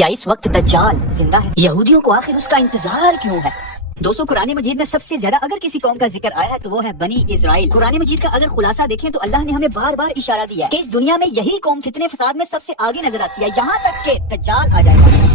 क्या इस वक्त दज्जाल जिंदा है? यहूदियों को आखिर उसका इंतजार क्यों है? दोस्तों, कुरान मजीद में सबसे ज्यादा अगर किसी कौम का जिक्र आया है तो वो है बनी इजराइल। कुरान मजीद का अगर खुलासा देखें तो अल्लाह ने हमें बार बार इशारा दिया है कि इस दुनिया में यही कौम फितने फसाद में सबसे आगे नजर आती है, यहाँ तक के दज्जाल आ जाएगा।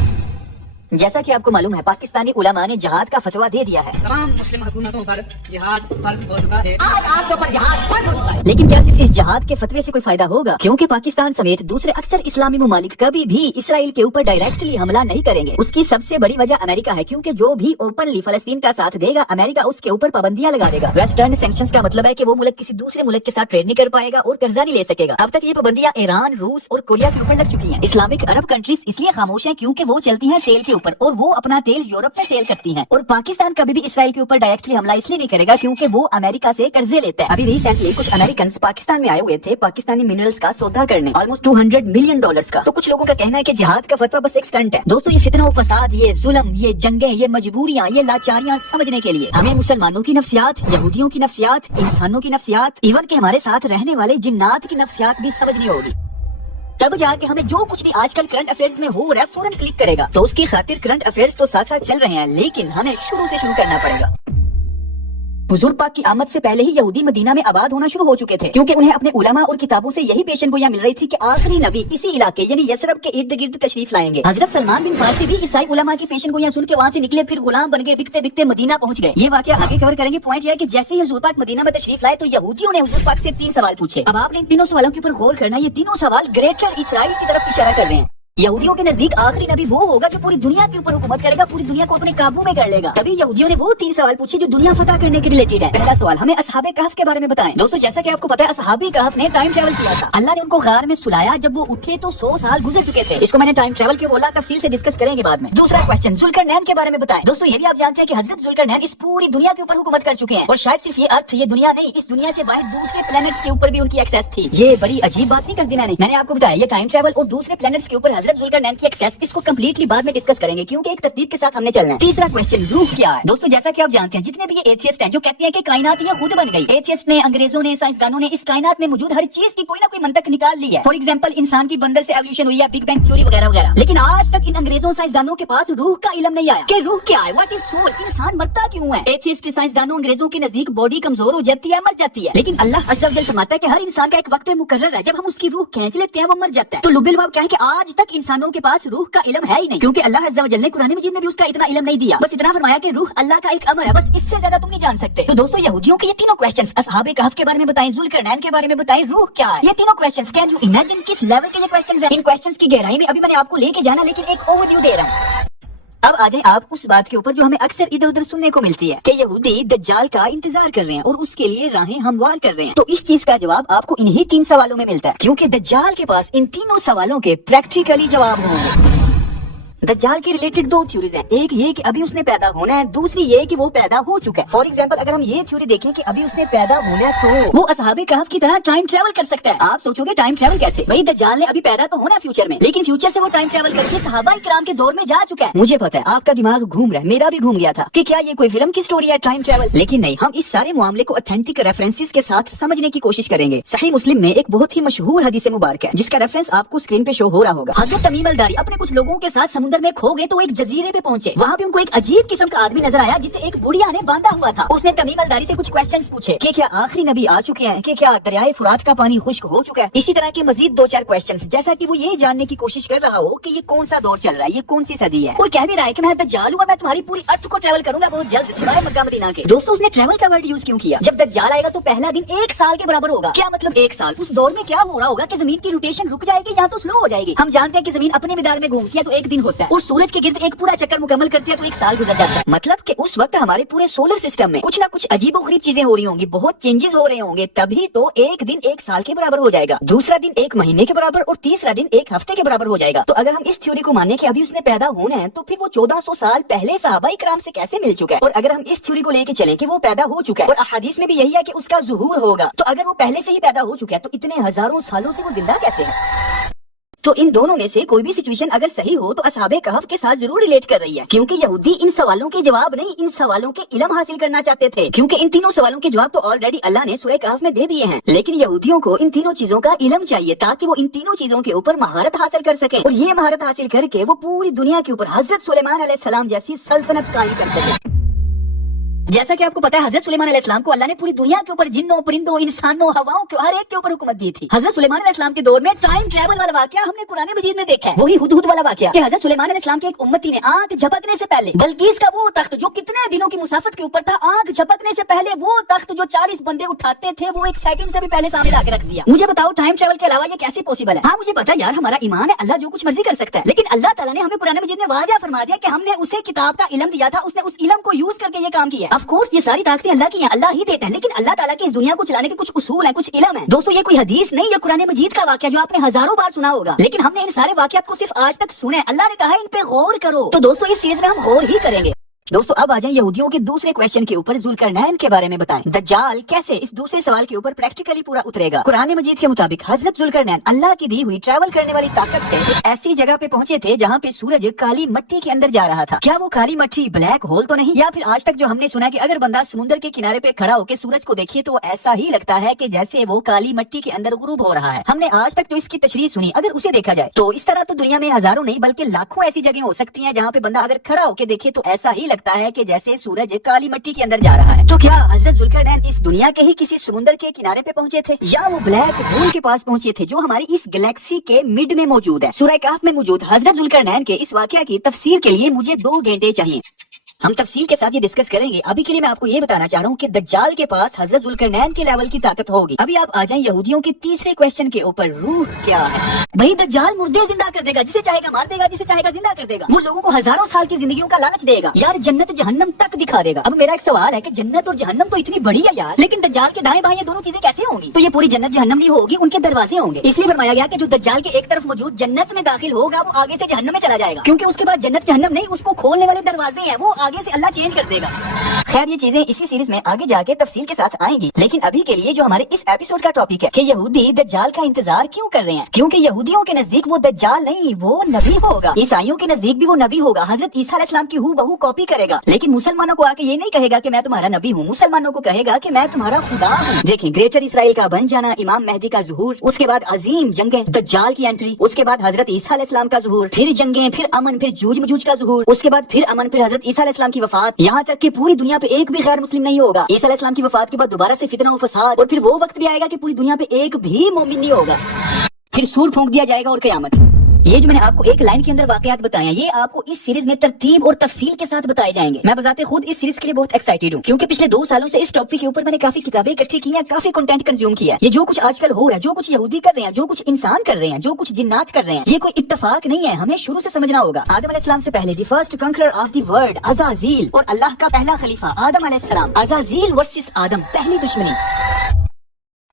जैसा कि आपको मालूम है, पाकिस्तानी उलमा ने जहाद का फतवा दे दिया है। तमाम मुस्लिम हुकूमतों पर जिहाद फर्ज हो चुका है। लेकिन क्या सिर्फ इस जहाद के फतवे से कोई फायदा होगा? क्योंकि पाकिस्तान समेत दूसरे अक्सर इस्लामी ममालिक कभी भी इसराइल के ऊपर डायरेक्टली हमला नहीं करेंगे। उसकी सबसे बड़ी वजह अमेरिका है, क्योंकि जो भी ओपनली फलस्तीन का साथ देगा, अमेरिका उसके ऊपर पाबंदियां लगा देगा। वेस्टर्न सैंक्शंस का मतलब है कि वो मुल्क किसी दूसरे मुल्क के साथ ट्रेड नहीं कर पाएगा और कर्जा नहीं ले सकेगा। अब तक ये पाबंदियां ईरान, रूस और कोरिया के ऊपर लग चुकी हैं। इस्लामिक अरब कंट्रीज इसलिए खामोश हैं क्योंकि वो चलती हैं तेल के ऊपर और वो अपना तेल यूरोप में सेल करती हैं। और पाकिस्तान कभी भी इसराइल के ऊपर डायरेक्टली हमला इसलिए नहीं करेगा क्योंकि वो अमेरिका से कर्जे लेता है। अभी रिसेंटली कुछ अमेरिकन पाकिस्तान में आए हुए थे पाकिस्तानी मिनरल्स का सौदा करने, ऑलमोस्ट $200 मिलियन का। तो कुछ लोगों का कहना है कि जिहाद का फतवा बस एक स्टंट है। दोस्तों, ये फितना फसाद, ये जुल्म, ये जंगें, ये मजबूरियां, ये लाचारियां समझने के लिए हमें मुसलमानों की नफ्सियात, यहूदियों की नफ्सियात, इंसानों की नफ्सियात, इवन के हमारे साथ रहने वाले जिन्नात की नफ्सियात भी समझनी होगी। तब जाके हमें जो कुछ भी आजकल करंट अफेयर्स में हो रहा है फौरन क्लिक करेगा। तो उसकी खातिर करंट अफेयर्स तो साथ साथ चल रहे हैं, लेकिन हमें शुरू से शुरू करना पड़ेगा। हुजूर पाक की आमद से पहले ही यहूदी मदीना में आबाद होना शुरू हो चुके थे, क्योंकि उन्हें अपने उलमा और किताबों से यही पेशनगोइयां मिल रही थी कि आखिरी नबी इसी इलाके यानी यसरब के इर्द गिर्द तशरीफ लाएंगे। हजरत सलमान बिन फारसी भी ईसाई उलमा की पेशनगोइयां सुन के वहाँ से निकले, फिर गुलाम बन गए, बिकते बिकते मदीना पहुंच गए। ये वाकया आगे कवर करेंगे। पॉइंट यह है कि जैसे ही हुजूर पाक मदीना में तशरीफ लाए तो यहूदियों ने हुजूर पाक से 3 सवाल पूछे। अब आपने इन तीनों सवालों के ऊपर गौर करना। ये तीनों सवाल ग्रेटर इजराइल की तरफ इशारा कर रहे हैं। यहूदियों के नजदीक आखिरी नबी वो होगा जो पूरी दुनिया के ऊपर हुकूमत करेगा, पूरी दुनिया को अपने काबू में कर लेगा। तभी यहूदियों ने वो 3 सवाल पूछे जो दुनिया फतह करने के रिलेटेड है। पहला सवाल, हमें असहाबे कहफ के बारे में बताएं। दोस्तों, जैसा कि आपको पता है, असहाबे कहफ ने टाइम ट्रेवल किया था। अल्लाह ने उनको गार में सुलाया, जब वो उठे तो 100 साल गुजर चुके थे। इसको मैंने टाइम ट्रेवल क्यों बोला, तफसील से डिस्कस करेंगे बाद में। दूसरा क्वेश्चन, जुल्करनैन के बारे में बताएं। दोस्तों, ये भी आप जानते हैं कि हजरत जुल्करनैन इस पूरी दुनिया के ऊपर हुकूमत कर चुके हैं और शायद सिर्फ ये अर्थ, ये दुनिया नहीं, इस दुनिया से बाहर दूसरे प्लैनेट्स के ऊपर भी उनकी एक्सेस थी। ये बड़ी अजीब बात नहीं कर दी मैंने आपको बताया। ये टाइम ट्रेवल और दूसरे प्लैनेट्स के ऊपर हजरत जुल्करनैन की इसको कंप्लीटली बाद में डिस्कस करेंगे, क्योंकि एक तरतीब के साथ हमने चलना है। तीसरा क्वेश्चन, रूह क्या है? दोस्तों, जैसा कि आप जानते हैं, जितने भी ये एथियस्ट हैं जो कहते हैं कि कायनात ये खुद बन गई, एथियस्ट ने, अंग्रेजों ने, साइंसदानों ने इस कायनात में मौजूद हर चीज की कोई ना कोई मंतक निकाल ली है। फॉर एग्जांपल, इंसान की बंदर से एवोल्यूशन हुई है, बिग बैंग थ्योरी वगैरह वगैरह। लेकिन आज तक इन अंग्रेजों, साइंसदानों के पास रूह का इल्म नहीं आया कि रूह क्या है, व्हाट इज सोल, इंसान मरता क्यों है। एथियस्ट, साइंसदानों, अंग्रेजों के नजदीक बॉडी कमजोर हो जाती है, मर जाती है। लेकिन अल्लाह अज़्ज़ा वजल फरमाता है कि हर इंसान का एक वक्त मुकर्रर है, जब हम उसकी रूह खींच लेते हैं वो मर जाता है। तो लुबिल बाब क्या है कि आज तक इंसानों के पास रूह का इल्म है ही नहीं, क्योंकि अल्लाह अज़्ज़ा वजल ने कुरान मजीद में भी उसका इतना इल्म नहीं दिया। बस इतना फरमाया कि रूह अल्लाह का एक अमर है, बस इससे ज्यादा तुम नहीं जान सकते। तो दोस्तों, यहूदियों के ये तीनों क्वेश्चंस, असहाबे कहफ के बारे में बताएं, जुल्करनैन के बारे में बताएं, रूह क्या है, ये तीनों क्वेश्चंस, कैन यू इमेजिन किस लेवल के ये क्वेश्चंस हैं? इन क्वेश्चंस की गहराई में अभी मैंने आपको लेके जाना, लेकिन एक ओवरव्यू दे रहा हूँ। अब आ जाए आप उस बात के ऊपर जो हमें अक्सर इधर उधर सुनने को मिलती है कि यहूदी दज्जाल का इंतजार कर रहे हैं और उसके लिए राहें हमवार कर रहे हैं। तो इस चीज का जवाब आपको इन्हीं 3 सवालों में मिलता है, क्योंकि दज्जाल के पास इन तीनों सवालों के प्रैक्टिकली जवाब होंगे। दज्जाल के रिलेटेड 2 थ्योरीज हैं। एक ये कि अभी उसने पैदा होना है, दूसरी ये कि वो पैदा हो चुका है। फॉर एग्जांपल, अगर हम ये थ्योरी देखें कि अभी उसने पैदा होना है तो वो असहाबे कहफ की तरह टाइम ट्रेवल कर सकता है। आप सोचोगे टाइम ट्रेवल कैसे? भाई, दज्जाल ने अभी पैदा तो होना है फ्यूचर में, लेकिन फ्यूचर से वो टाइम ट्रेवल करके सहाबाए किराम के दौर में जा चुका है। मुझे पता है आपका दिमाग घूम रहा है, मेरा भी घूम गया था कि क्या ये कोई फिल्म की स्टोरी है टाइम ट्रेवल, लेकिन नहीं, हम इस सारे मामले को ऑथेंटिक रेफरेंसेस के साथ समझने की कोशिश करेंगे। सही मुस्लिम में एक बहुत ही मशहूर हदीस मुबारक है जिसका रेफरेंस आपको स्क्रीन पे शो हो रहा होगा। हजरत तमीम अल दारी अपने कुछ लोगों के साथ समुद्र में खो गए तो एक जजीरे पे पहुंचे। वहाँ पे उनको एक अजीब किस्म का आदमी नजर आया जिसे एक बुढ़िया ने बांधा हुआ था। उसने तमीम अल दारी से कुछ क्वेश्चंस पूछे कि क्या आखिरी नबी आ चुके हैं, कि क्या दरियाए फुरात का पानी खुश्क हो चुका है। इसी तरह के मजीद 2-4 क्वेश्चंस, जैसा कि वो ये जानने की कोशिश कर रहा हो कि ये कौन सा दौर चल रहा है, ये कौन सी सदी है, और कह भी रहा है कि मैं दज्जाल हूं और मैं तुम्हारी पूरी अर्थ को ट्रेवल करूंगा बहुत जल्द, सिवाय मक्का मदीना के। दोस्तों, उसने ट्रेवल का वर्ड यूज क्यों किया? जब दज्जाल आएगा तो पहला दिन 1 साल के बराबर होगा। क्या मतलब 1 साल? उस दौर में क्या हो रहा होगा कि जमीन की रोटेशन रुक जाएगी या तो स्लो हो जाएगी। हम जानते हैं कि जमीन अपने मिदार में घूमती है तो 1 दिन होता है, और सूरज के गिर्द एक पूरा चक्कर मुकम्मल करते हैं तो 1 साल गुजर जाता है। मतलब कि उस वक्त हमारे पूरे सोलर सिस्टम में कुछ ना कुछ अजीबोगरीब चीजें हो रही होंगी, बहुत चेंजेस हो रहे होंगे, तभी तो एक दिन 1 साल के बराबर हो जाएगा, दूसरा दिन 1 महीने के बराबर और तीसरा दिन 1 हफ्ते के बराबर हो जाएगा। तो अगर हम इस थ्योरी को माने कि अभी उसने पैदा होना है, तो फिर वो 1400 साल पहले सहाबाए किराम से कैसे मिल चुका है? और अगर हम इस थ्योरी को लेके चलें कि वो पैदा हो चुका है, और अहादीस में भी यही है कि उसका ज़ुहूर होगा, तो अगर वो पहले से ही पैदा हो चुका है तो इतने हजारों सालों से वो जिंदा कैसे है? तो इन दोनों में से कोई भी सिचुएशन अगर सही हो तो असहाबे कहफ के साथ जरूर रिलेट कर रही है, क्योंकि यहूदी इन सवालों के जवाब नहीं, इन सवालों के इल्म हासिल करना चाहते थे, क्योंकि इन तीनों सवालों के जवाब तो ऑलरेडी अल्लाह ने सूरह कहफ में दे दिए हैं। लेकिन यहूदियों को इन तीनों चीजों का इल्म चाहिए ताकि वो इन तीनों चीजों के ऊपर महारत हासिल कर सके, और ये महारत हासिल करके वो पूरी दुनिया के ऊपर हजरत सुलेमान अलैहिस्सलाम जैसी सल्तनत कायम कर सके। जैसा कि आपको पता है, हजरत सुलेमान अलैहिस्सलाम को अल्लाह ने पूरी दुनिया के ऊपर जिन्नों, परिंदों, इंसानों, हवाओं के हर एक के ऊपर हुकूमत दी थी। हजरत सुलेमान अलैहिस्सलाम के दौर में टाइम ट्रैवल वाला वाकया हमने कुरान मजीद में देखा है, वही हुदहुद वाला वाकया कि हजरत सुलेमान अलैहिस्सलाम के एक उम्मती ने आंख झपकने से पहले बल्कीस का वो तख्त जो कितने दिनों की मुसाफत के ऊपर था, आंख झपकने से पहले वो तख्त जो 40 बंदे उठाते थे वो एक सेकंड से भी पहले सामने लाके रख दिया। मुझे बताओ टाइम ट्रैवल के अलावा ये कैसे पॉसिबल है? हाँ मुझे पता यार, हमारा ईमान है, अल्लाह जो कुछ मर्जी कर सकता है, लेकिन अल्लाह ताला ने हमें कुरान मजीद में वाज़िह फरमा दिया कि हमने उसे किताब का इल्म दिया था, उसने उस इल्म को यूज करके ये काम किया। ऑफ कोर्स ये सारी ताकतें अल्लाह की हैं, अल्लाह ही देता है, लेकिन अल्लाह ताला की इस दुनिया को चलाने के कुछ उसूल हैं, कुछ इल्म है। दोस्तों ये कोई हदीस नहीं, ये कुरान मजीद का वाकया जो आपने हजारों बार सुना होगा, लेकिन हमने इन सारे वाकयात को सिर्फ आज तक सुने। अल्लाह ने कहा है इन पे गौर करो, तो दोस्तों इस चीज में हम गौर ही करेंगे। दोस्तों अब आ जाए यहूदियों के दूसरे क्वेश्चन के ऊपर, जुल्करनैन के बारे में बताएं। दज्जाल कैसे इस दूसरे सवाल के ऊपर प्रैक्टिकली पूरा उतरेगा। कुरान मजीद के मुताबिक हजरत जुल्करनैन अल्लाह की दी हुई ट्रैवल करने वाली ताकत से एक ऐसी जगह पे पहुंचे थे जहाँ पे सूरज काली मट्टी के अंदर जा रहा था। क्या वो काली मट्टी ब्लैक होल तो नहीं? या फिर आज तक जो हमने सुना कि अगर बंदा समुद्र के किनारे पे खड़ा होकर सूरज को देखे तो ऐसा ही लगता है कि जैसे वो काली मट्टी के अंदर गुरूब हो रहा है। हमने आज तक जो इसकी तशरीह सुनी, अगर उसे देखा जाए तो इस तरह तो दुनिया में हजारों नहीं बल्कि लाखों ऐसी जगह हो सकती है जहाँ पे बंदा अगर खड़ा होकर देखे तो ऐसा ही लगता है कि जैसे सूरज काली मट्टी के अंदर जा रहा है। तो क्या हजरत जुल्करनैन इस दुनिया के ही किसी समुद्र के किनारे पे पहुंचे थे, या वो ब्लैक होल के पास पहुंचे थे जो हमारी इस गैलेक्सी के मिड में मौजूद है? सूरह कहफ में मौजूद हजरत जुल्करनैन के इस वाकया की तफसीर के लिए मुझे 2 घंटे चाहिए। हम तफसील के साथ ये डिस्कस करेंगे। अभी के लिए मैं आपको ये बताना चाह रहा हूँ कि दज्जाल के पास हजरत जुल्करनैन के लेवल की ताकत होगी। अभी आप आ जाएं यहूदियों के तीसरे क्वेश्चन के ऊपर, रूह क्या है? भाई दज्जाल मुर्दे जिंदा कर देगा, जिसे चाहेगा मार देगा, जिसे चाहेगा जिंदा कर देगा। वो लोगों को हजारों साल की जिंदगियों का लालच देगा यार, जन्नत जहन्नम तक दिखा देगा। अब मेरा एक सवाल है कि जन्नत और जहन्नम तो इतनी बड़ी है यार, लेकिन दज्जाल के दाएं बाएं ये दोनों चीजें कैसे होंगी? तो ये पूरी जन्नत जहन्नम नहीं होगी, उनके दरवाजे होंगे। इसलिए फरमाया गया कि जो दज्जाल के एक तरफ मौजूद जन्नत में दाखिल होगा वो आगे से जहन्नम में चला जाएगा, क्योंकि उसके बाद जन्नत जहन्नम नहीं, उसको खोलने वाले दरवाजे हैं, वो आगे से अल्लाह चेंज कर देगा। खैर ये चीजें इसी सीरीज में आगे जाके तफसील के साथ आएंगी, लेकिन अभी के लिए जो हमारे इस एपिसोड का टॉपिक है कि यहूदी दज्जाल का इंतजार क्यों कर रहे हैं, क्योंकि यहूदियों के नजदीक वो दज्जाल नहीं, वो नबी होगा। ईसाइयों के नजदीक भी वो नबी होगा, हजरत ईसा अलैहिस्सलाम की हूबहू कॉपी करेगा। लेकिन मुसलमानों को आके ये नहीं कहेगा कि मैं तुम्हारा नबी हूँ, मुसलमानों को कहेगा कि मैं तुम्हारा खुदा हूँ। देखें, ग्रेटर इसराइल का बन जाना, इमाम मेहदी का ज़ुहूर, उसके बाद अजीम जंगें, दज्जाल की एंट्री, उसके बाद हजरत ईसा अलैहिस्सलाम का ज़ुहूर, फिर जंगें, फिर अमन, फिर जूझ मजूझ का ज़ुहूर, उसके बाद फिर अमन, फिर हजरत ईसा अलैहिस्सलाम की वफात, यहाँ तक कि पूरी दुनिया पे एक भी गैर मुस्लिम नहीं होगा। ईसा अलैहिस्सलाम की वफात के बाद दोबारा से फितना और फसाद, और फिर वो वक्त भी आएगा कि पूरी दुनिया पे एक भी मोमिन नहीं होगा, फिर सूर फूंक दिया जाएगा और क़यामत। ये जो मैंने आपको एक लाइन के अंदर वाकयात बताए हैं, ये आपको इस सीरीज में तरतीब और तफसील के साथ बताए जाएंगे। मैं बजाते खुद इस सीरीज के लिए बहुत एक्साइटेड हूँ, क्योंकि पिछले 2 सालों से इस टॉपिक के ऊपर मैंने काफी किताबें इकट्ठी की हैं, काफी कंटेंट कंज्यूम किया है। ये जो कुछ आजकल हो रहा है, जो कुछ यहूदी कर रहे हैं, जो कुछ इंसान कर रहे हैं, जो कुछ जिन्नात कर रहे हैं, ये कोई इत्तेफाक नहीं है, हमें शुरू से समझना होगा। आदम अलैहिस्सलाम से पहले the first conqueror of the world अज़ाज़ील, और अल्लाह का पहला खलीफा आदम अलैहिस्सलाम, अज़ाज़ील वर्सेस आदम, पहली दुश्मनी।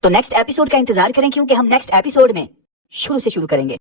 तो नेक्स्ट एपिसोड का इंतजार करें, क्योंकि हम नेक्स्ट एपिसोड में शुरू से शुरू करेंगे।